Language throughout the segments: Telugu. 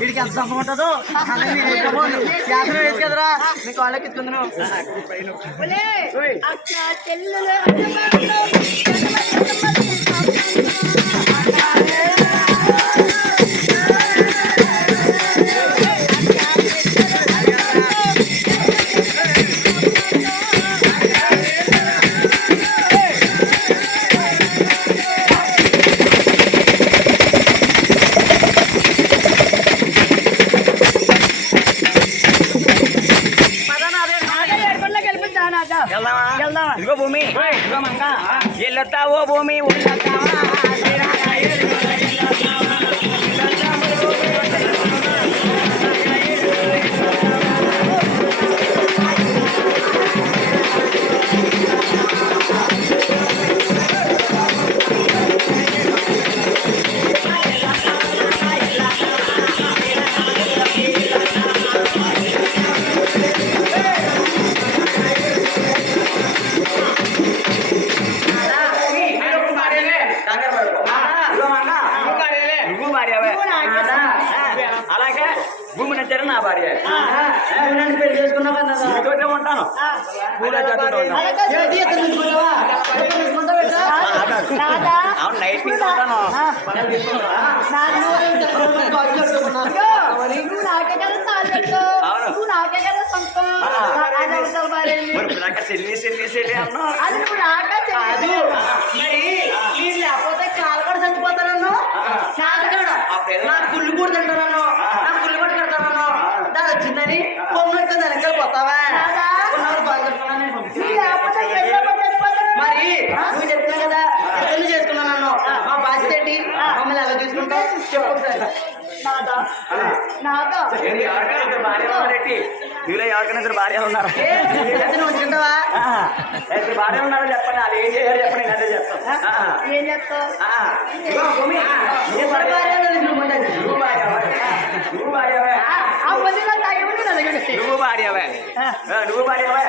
వీడికి ఎంత సంపం ఉంటుందో జాతర వేసి కదరా నీ కాళ్ళకి ఎత్తుకుందును ಭೂಮಿ ಉಳಿದ భార్య. నన్ను పెళ్ళి చేసుకున్నావు కదా నీతోటే ఉంటాను? అవును నైట్ నాకు కాదు. మరి నేను లేకపోతే కాలు కూడా చచ్చిపోతానన్ను కాదు నా కుళ్ళు కూడా తింటానన్ను నా కుళ్ళు కూడా కడతానన్ను దాని వచ్చిందని కొన్నట్టు వెనకాల పోతావా. మరి నువ్వు చెప్తున్నా కదా పెళ్ళి చేసుకున్నాను మా బాధ్యత ఏంటి? మమ్మల్ని ఎలా చూసుకుంటావు? చెప్పు ఒకసారి. ఎవరికైనా ఇద్దరు ఇద్దరు భార్యలు ఉన్నారా. ఉంచుకుంటావా ఇద్దరు చెప్పండి వాళ్ళు ఏం చేయాలో చెప్పండి నేను అదే చెప్తాను. ఆ, ఏం చెప్తావు ఆ, ఇదిగో భూమి, నువ్వు ఎవరి భార్య- భార్య అనేది నువ్వు ఉండదు. నువ్వు భార్యవే. నువ్వు భార్యవే. ఆ పొద్దున్న తాగేవాడు నా దగ్గర వచ్చి. నువ్వు భార్యవే. నువ్వు భార్యవే?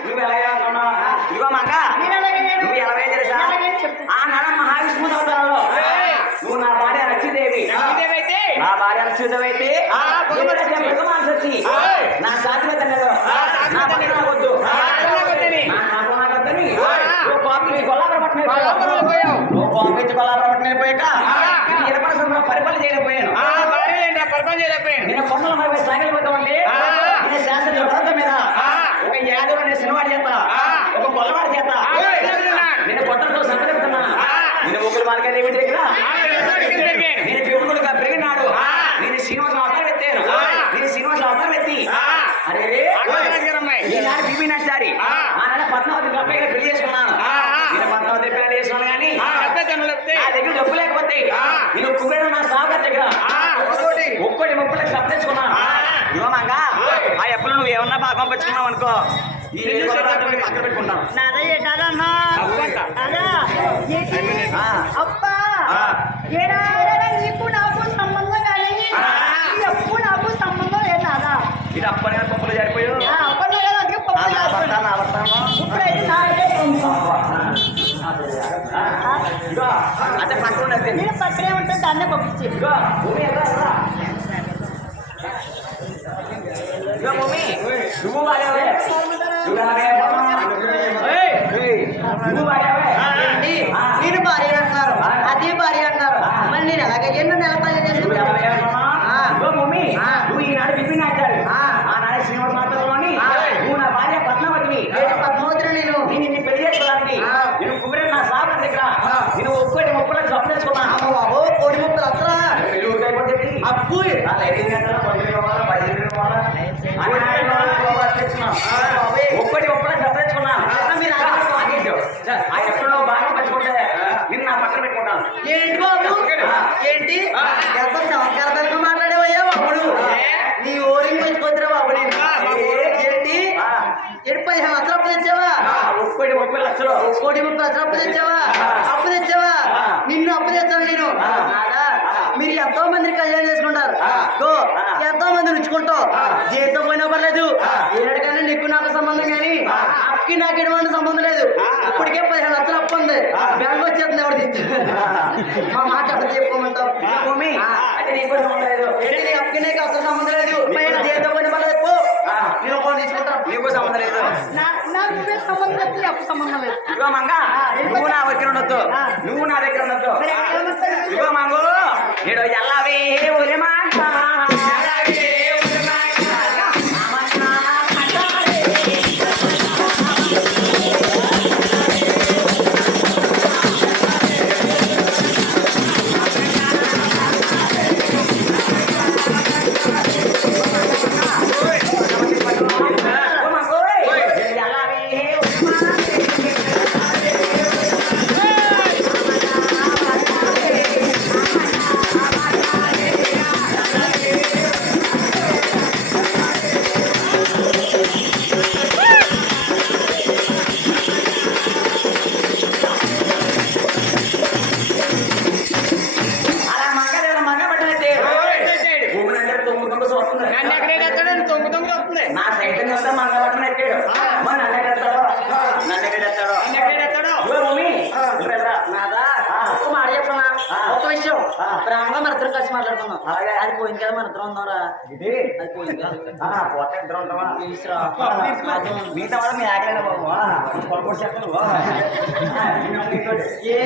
నువ్వు ఎలాగే? ఇదిగో? నువ్వు తెలుసా. ఆ నడ అవతారంలో నువ్వు నా భార్య లక్ష్మీదేవి. నా భార్య లక్ష్మీదేవి. నా సాధ్యత తెలియదు నా పక్కన వద్దు కాపీ కొల్లాపురం పరిపాలన చేయలేకపోయాను ప్రపంచం చేయలేకపోయాను నేను కొండల మరి సాగలు పోతామండి ఆ. నేను శాస్త్ర వ్రతం మీద. ఒక యాదవ్ అనే సినిమాడి చేత. ఒక కొల్లవాడి చేత. నేను కొట్టలతో సంప్రదిస్తున్నా ఆ. నేను ముగ్గురు మార్కెట్ ఏమిటి దగ్గర. నేను పెరుగుడుగా పెరిగినాడు. నేను శ్రీనివాసం అవతారం ఎత్తాను. నేను శ్రీనివాసం అవతారం ఎత్తి. అరే. ఈనాడు బీబీ నచ్చారి ఆ. ఆనాడు పద్మావతి అబ్బాయిగా పెళ్ళి చేసుకున్నాను ఆ, ఆ. నేను పద్మావతి పెళ్ళి చేసుకున్నాను కానీ ఆ, పెద్ద జనం లేకపోతే నా దగ్గర ఆ. నేను కుబేరు నా సాగర్ దగ్గర. ఒక్కటి ముప్పలకి తప్పించుకున్నాను ఆ. ఇదిగో మంగ ఆ ఎప్పుడు నువ్వు ఏమన్నా బాగా పంపించుకున్నావు అనుకో. పక్కన? ఆ. అబ్బా. నీకు నాకు సంబంధం కానీ ఆ. ఎప్పుడు నాకు సంబంధం లేదు ఇది అప్పనే పప్పులు జరిపోయావు. ఆ, అంటే పక్కన ఉన్నది నేను పక్కనే ఉంటే దాన్నే పంపించి. నువ్వు వాడావే. నువ్వు వాడావే? నేను భార్య అంటున్నారు అదే భార్య అంటున్నారు మరి నేను ఎలాగ ఎన్నో నెల పని ఆ. నువ్వు ఈనాడు బిపిన్ ఆచారు ఆ. ఆనాడు శ్రీనివాస మాత్రంలోని ఆ. నువ్వు నా భార్య పద్మావతివి పద్మావతిని నేను నేను నిన్ను పెళ్ళి చేసుకోవడానికి ఆ. నేను కుబేరు నా సాగర్ దగ్గర ఆ. నేను ఒక్కటి ముప్పలకు జబ్బు చేసుకున్నాను అమ్మ బాబు కోడి ముప్పై లక్షలా పెళ్ళి ఊరికైపోతుంది లైటింగ్ గంటల కావాలా, పదిహేను కావాలా? ఒక్కటి ఒక్కడే సంపాదించుకున్నా. ఎక్కడో బాగా పంచుకుంటే నిన్ను నా పక్కన పెట్టుకుంటాను. ఏంటి బాబు? ఏంటి? సంస్కారంగా మాట్లాడేవయ్యా బాబుడు? నీ ఓరింగ్ పెంచుకోవచ్చురా బాబు నేను పదిహేను లక్షలు అప్పు తెచ్చావా? ఒక్కటి ముప్పై లక్షలు. కోటి ముప్పై లక్షలు అప్పు తెచ్చావా? అప్పు తెచ్చావా? నిన్ను అప్పు తెచ్చాను నేను. మీరు ఎంతో మందిని కళ్యాణం చేసుకుంటారు. ఎంతో మంది రుచుకుంటావు ఆ. జీతం పోయినా పర్లేదు. ఏడుకైనా నీకు నాకు సంబంధం కానీ. అప్పకి నాకు ఎటువంటి సంబంధం లేదు. ఇప్పటికే పదిహేను లక్షలు అప్పు ఉంది. బ్యాంక్ వచ్చేస్తుంది ఎవరు మా మాట అర్థం చెప్పుకోమంటావు. అప్పకి నీకు అసలు సంబంధం లేదు. జీతం పోయినా పర్లేదు. నేను ఫోన్ తీసుకుంటాను నీకు సంబంధం లేదు. సంబంధం లేదు ఇదిగో మంగ నువ్వు నా దగ్గర ఉండొద్దు. ఆ. నువ్వు నా దగ్గర ఉండొద్దు? ఇదిగో మంగు ఏడో ఎల్లవే ఒరే మాట ఒక విషయం. ప్రేమగా మన ఇద్దరం కలిసి మాట్లాడుకుందాం అలాగే. అది పోయింది కదా మన ఇద్దరం ఇది అది పోయింది కదా ఆ, పోతే ఇద్దరు ఉంటావా ప్లీజ్ రా మిగతా వాళ్ళు మీ బాబు ఏ